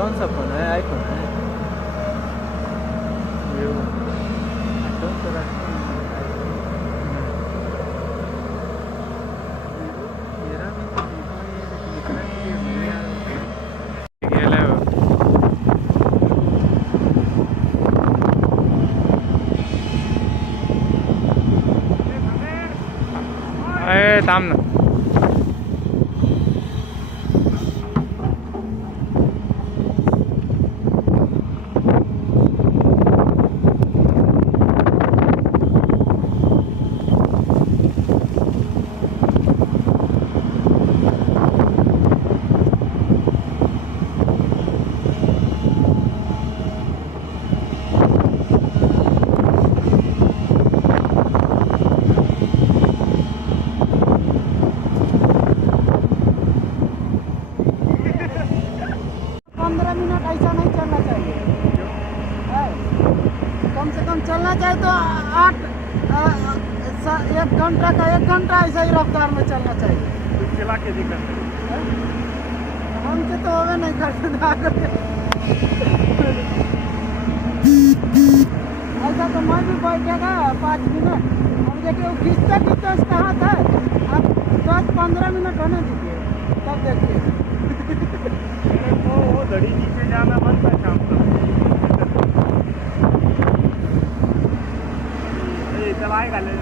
कौन सा फोन है? आईफोन है? आईफोन तो रखते हैं। मेरा भी तो वीवो ही है, लेकिन इतना क्लियर नहीं आ रहा। थांब ना. चलना चाहिए तो 1 घंटा का 1 घंटा ऐसा ही रफ्तार में चलना चाहिए। चला के दिक्कत है हमसे तो होगा नहीं करते ऐसा तो मैं भी बैठेगा 5 मिनट। हम देखिए वो खींचते खींचते उसका हाथ है, आप 10-15 मिनट होने दीजिए तब देखिए। वो घड़ी नीचे जाना बनता है शाम तक। चलाएगा ले